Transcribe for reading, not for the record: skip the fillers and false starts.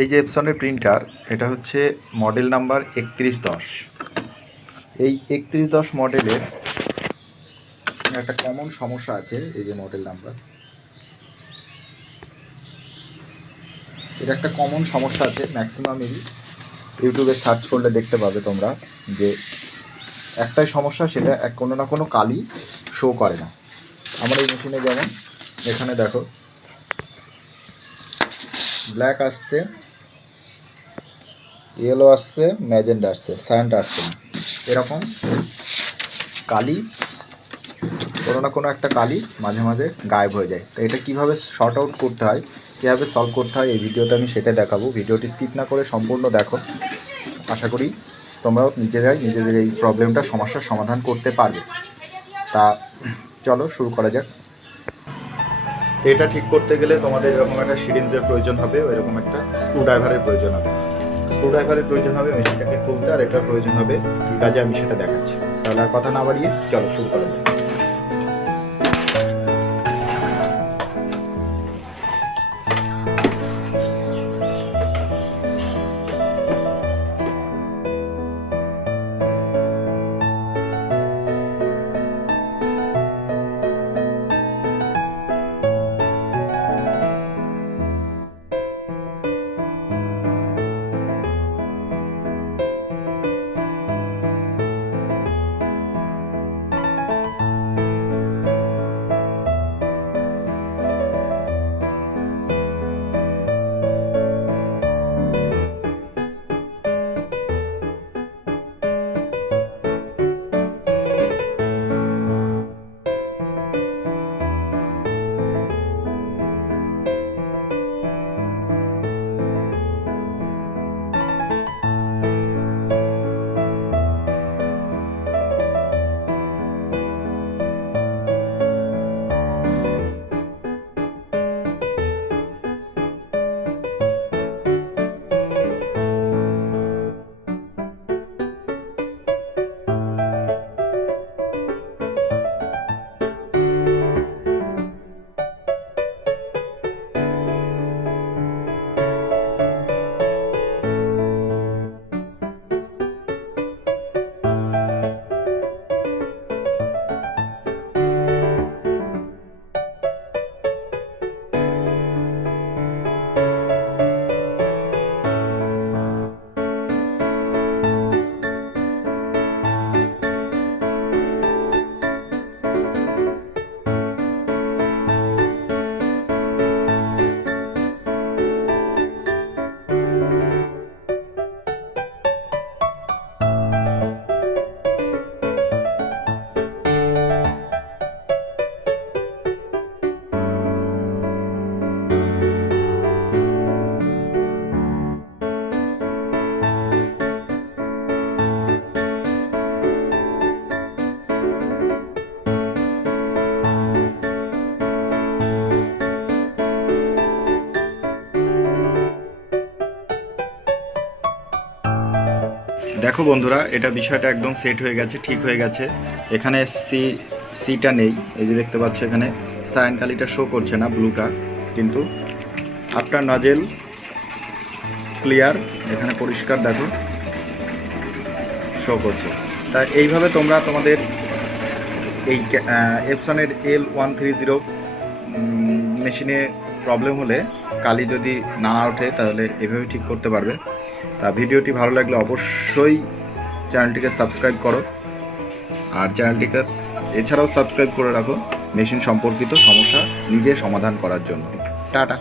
এই যে এপসনের প্রিন্টার, এটা হচ্ছে মডেল নাম্বার 3110। এই 3110 মডেলের একটা কমন সমস্যা আছে। এই যে মডেল নাম্বার, এটা একটা কমন সমস্যা আছে। ম্যাক্সিমাম ইউটিউবে সার্চ করলে দেখতে পাবে তোমরা যে একটাই সমস্যা, সেটা কোনো না কোনো কালি শো করে না। আমার এই মেশিনে যেমন এখানে দেখো ব্ল্যাক আসছে, ইয়েলো আসছে, ম্যাজেন্ডা আসছে, সায়ানটা আসছে না। এরকম কালি, কোনো না কোনো একটা কালি মাঝে মাঝে গায়েব হয়ে যায়। তো এটা কীভাবে শর্ট আউট করতে হয়, কীভাবে সলভ করতে হয়, এই ভিডিওতে আমি সেটা দেখাবো। ভিডিওটি স্কিপ না করে সম্পূর্ণ দেখো। আশা করি তোমরাও নিজেদের এই প্রবলেমটা, সমস্যার সমাধান করতে পারবে। তা চলো শুরু করা যাক। এটা ঠিক করতে গেলে তোমাদের এরকম একটা সিরিঞ্জের প্রয়োজন হবে, এরকম একটা স্ক্রুড্রাইভারের প্রয়োজন হবে। স্ক্রুড্রাইভারের প্রয়োজন হবে মেশিনটাকে খুলতে, আর এটার প্রয়োজন হবে কী কাজে আমি সেটা দেখাচ্ছি। তাহলে আর কথা না বাড়িয়ে চলো শুরু করা যাক। দেখো বন্ধুরা, এটা বিষয়টা একদম সেট হয়ে গেছে, ঠিক হয়ে গেছে। এখানে সিটা নেই, এই যে দেখতে পাচ্ছ এখানে সায়ান কালিটা শো করছে না, ব্লুটা, কিন্তু আফটার নাজেল ক্লিয়ার, এখানে পরিষ্কার দেখো শো করছে। তা এইভাবে তোমরা তোমাদের এই এপসনের L130 মেশিনে প্রবলেম হলে, কালি যদি না ওঠে, তাহলে এভাবে ঠিক করতে পারবে। তা ভিডিওটি ভালো লাগলে অবশ্যই চ্যানেলটিকে সাবস্ক্রাইব করো, আর চ্যানেলটিকে এছাড়াও সাবস্ক্রাইব করে রাখো মেশিন সম্পর্কিত সমস্যা নিজে সমাধান করার জন্য। টাটা।